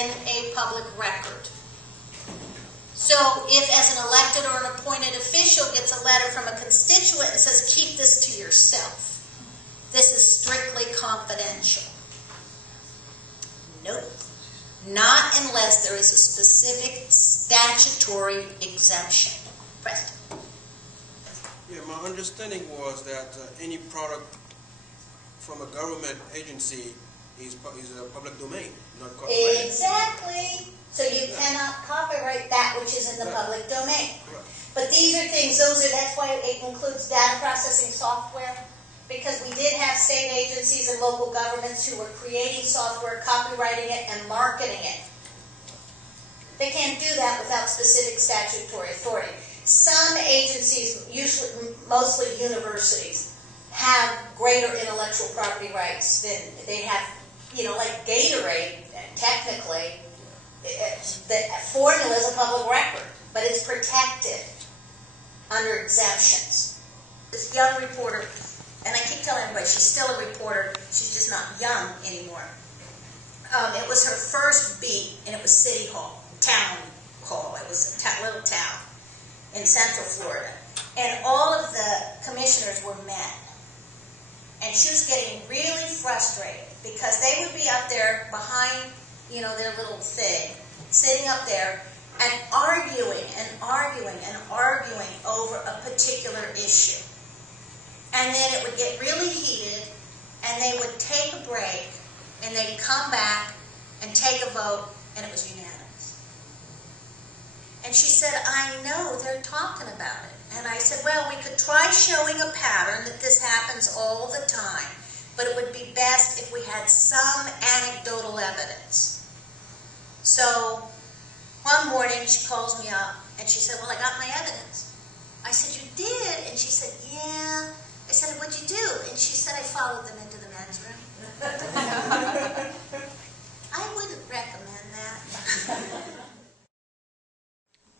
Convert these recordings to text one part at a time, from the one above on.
in a public record. So if as an elected or an appointed official gets a letter from a constituent and says, keep this to yourself, this is strictly confidential. Nope. Not unless there is a specific statutory exemption. Preston. Yeah, my understanding was that any product from a government agency is a public domain, not copyrighted. Exactly. So you cannot copyright that which is in the public domain. But these are things, that's why it includes data processing software, because we did have state agencies and local governments who were creating software, copyrighting it, and marketing it. They can't do that without specific statutory authority. Some agencies, usually mostly universities, have greater intellectual property rights than they have, like Gatorade, technically. The formula is a public record, but it's protected under exemptions. This young reporter, and I keep telling everybody, she's still a reporter, she's just not young anymore. It was her first beat, and it was City Hall, Town Hall. It was a little town in Central Florida. And all of the commissioners were men. And she was getting really frustrated because they would be up there behind their little thing, sitting up there and arguing over a particular issue. And then it would get really heated, and they would take a break, and they'd come back and take a vote, and it was unanimous. And she said, I know, they're talking about it. And I said, well, we could try showing a pattern that this happens all the time, but it would be best if we had some anecdotal evidence. So one morning she calls me up and she said, well, I got my evidence. I said, you did? And she said, yeah. I said, what'd you do? And she said, I followed them into the men's room. I wouldn't recommend that.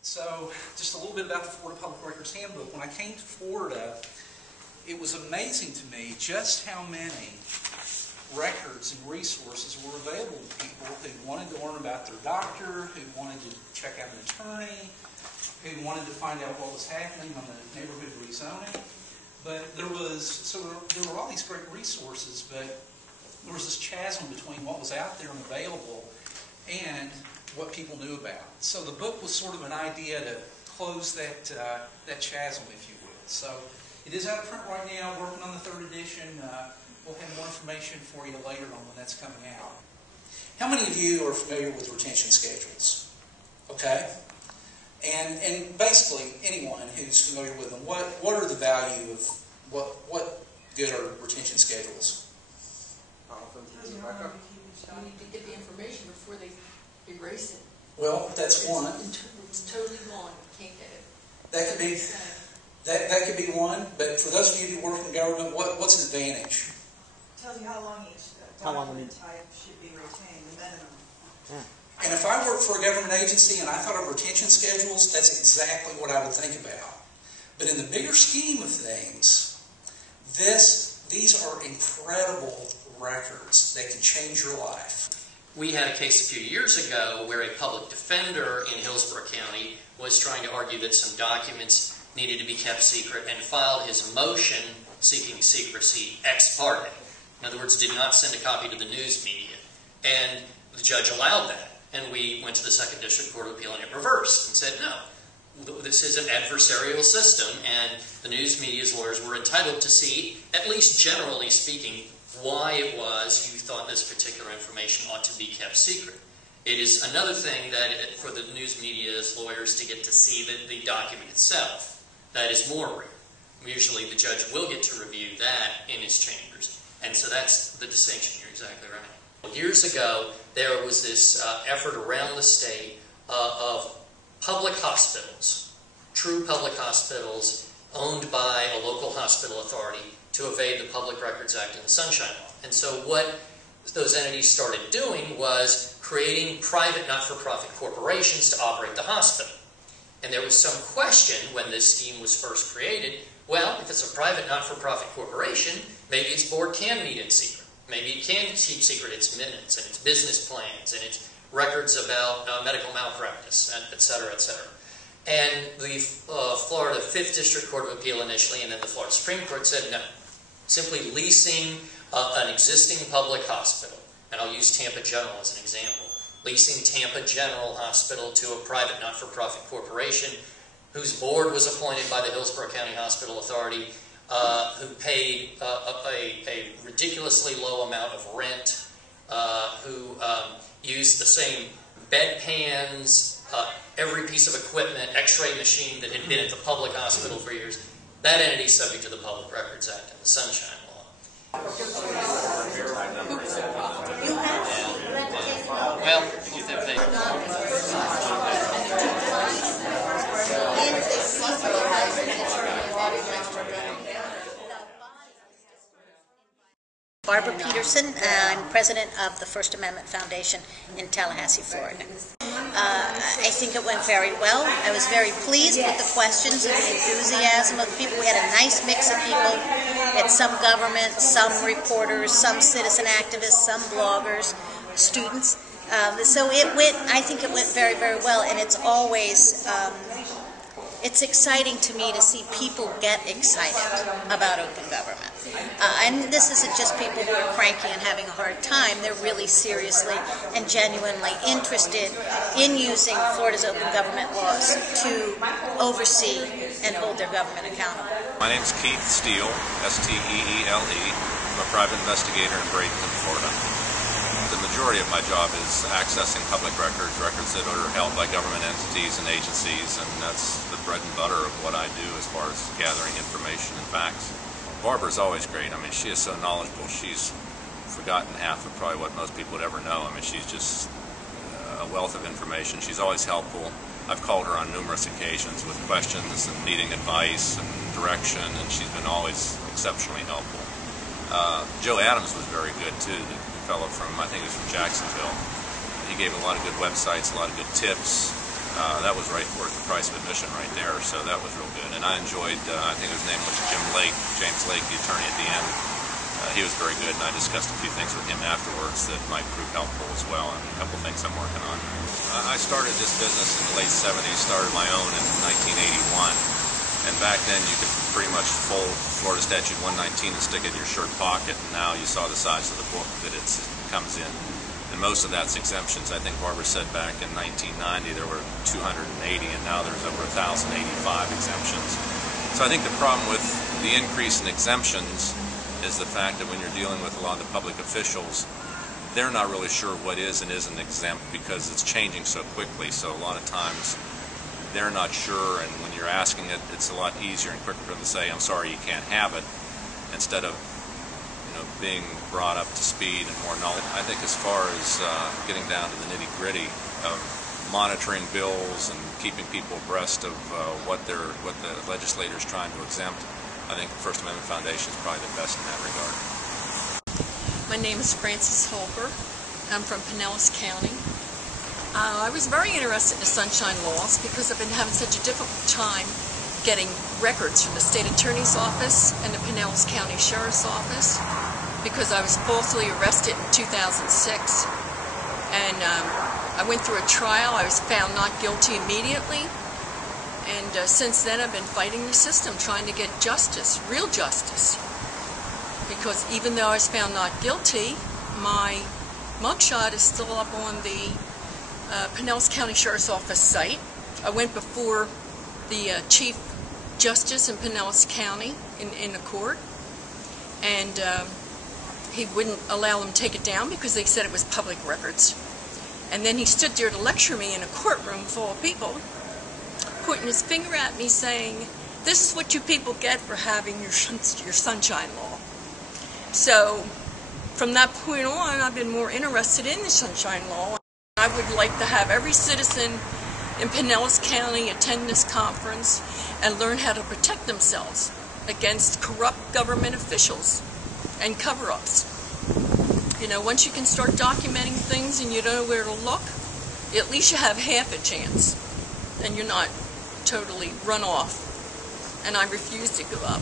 So just a little bit about the Florida Public Records Handbook. When I came to Florida, it was amazing to me just how many records and resources were available to people who wanted to learn about their doctor, who wanted to check out an attorney, who wanted to find out what was happening on the neighborhood rezoning. But there were all these great resources, but there was this chasm between what was out there and available and what people knew about. So the book was sort of an idea to close that chasm, if you will. So it is out of print right now, working on the 3rd edition. We'll have more information for you later on when that's coming out. How many of you are familiar with retention schedules? Okay? And basically, anyone who's familiar with them, what are the value of, what good are retention schedules? You need to get the information before they erase it. Well, that's one. It's totally gone. You can't get it. That could be that could be one. But for those of you who work in government, what's an advantage? Tells you how long each document type should be retained, the minimum. Yeah. And if I worked for a government agency and I thought of retention schedules, that's exactly what I would think about. But in the bigger scheme of things, these are incredible records that can change your life. We had a case a few years ago where a public defender in Hillsborough County was trying to argue that some documents needed to be kept secret and filed his motion seeking secrecy ex parte. In other words, did not send a copy to the news media. And the judge allowed that. And we went to the 2nd District Court of Appeal and it reversed and said, no, this is an adversarial system and the news media's lawyers were entitled to see, at least generally speaking, why it was you thought this particular information ought to be kept secret. It is another thing that for the news media's lawyers to get to see the document itself. That is more rare. Usually the judge will get to review that in his chambers. And so that's the distinction. You're exactly right. Years ago, there was this effort around the state of public hospitals, true public hospitals owned by a local hospital authority to evade the Public Records Act and the Sunshine Law. And so what those entities started doing was creating private not-for-profit corporations to operate the hospital. And there was some question when this scheme was first created, well, if it's a private not-for-profit corporation, maybe its board can meet in secret. Maybe it can keep secret its minutes and its business plans and its records about medical malpractice, et cetera, et cetera. And the Florida 5th District Court of Appeal initially, and then the Florida Supreme Court said no. Simply leasing an existing public hospital, and I'll use Tampa General as an example, leasing Tampa General Hospital to a private not-for-profit corporation whose board was appointed by the Hillsborough County Hospital Authority, who paid a ridiculously low amount of rent, who used the same bedpans, every piece of equipment, x-ray machine that had been at the public hospital for years. That entity is subject to the Public Records Act and the Sunshine Law. You have to take it over. Well, if they Barbara Peterson, I'm president of the First Amendment Foundation in Tallahassee, Florida. I think it went very well. I was very pleased with the questions and the enthusiasm of the people. We had a nice mix of people. We had some government, some reporters, some citizen activists, some bloggers, students. So I think it went very, very well, and it's always, it's exciting to me to see people get excited about open government. And this isn't just people who are cranky and having a hard time. They're really seriously and genuinely interested in using Florida's open government laws to oversee and hold their government accountable. My name is Keith Steele, S-T-E-E-L-E. I'm a private investigator in Bradenton, Florida. The majority of my job is accessing public records, records that are held by government entities and agencies, and that's the bread and butter of what I do as far as gathering information and facts. Barbara's always great. I mean, she is so knowledgeable. She's forgotten half of probably what most people would ever know. I mean, she's just a wealth of information. She's always helpful. I've called her on numerous occasions with questions and needing advice and direction, and she's been always exceptionally helpful. Joe Adams was very good too, the fellow from, I think he was from Jacksonville. He gave a lot of good websites, a lot of good tips. That was right worth the price of admission right there, so that was real good. And I enjoyed, I think his name was James Lake, the attorney at the end. He was very good, and I discussed a few things with him afterwards that might prove helpful as well, and a couple things I'm working on. I started this business in the late 70s, started my own in 1981. And back then you could pretty much fold Florida Statute 119 and stick it in your shirt pocket, and now you saw the size of the book that it comes in. And most of that's exemptions. I think Barbara said back in 1990 there were 280, and now there's over 1,085 exemptions. So I think the problem with the increase in exemptions is the fact that when you're dealing with a lot of the public officials, they're not really sure what is and isn't exempt because it's changing so quickly. So a lot of times they're not sure, and when you're asking it, it's a lot easier and quicker for them to say, I'm sorry, you can't have it, instead of being brought up to speed and more knowledge. I think as far as getting down to the nitty-gritty of monitoring bills and keeping people abreast of what the legislator is trying to exempt, I think the First Amendment Foundation is probably the best in that regard. My name is Frances Holber. I'm from Pinellas County. I was very interested in the Sunshine Laws because I've been having such a difficult time getting records from the State Attorney's Office and the Pinellas County Sheriff's Office because I was falsely arrested in 2006. And I went through a trial. I was found not guilty immediately. And since then I've been fighting the system, trying to get justice, real justice. Because even though I was found not guilty, my mugshot is still up on the Pinellas County Sheriff's Office site. I went before the Chief Justice in Pinellas County in the court, and he wouldn't allow them to take it down because they said it was public records. And then he stood there to lecture me in a courtroom full of people, pointing his finger at me saying, this is what you people get for having your Sunshine Law. So from that point on, I've been more interested in the Sunshine Law. I would like to have every citizen in Pinellas County attend this conference and learn how to protect themselves against corrupt government officials and cover-ups. Once you can start documenting things and you don't know where to look, at least you have half a chance and you're not totally run off. And I refuse to give up.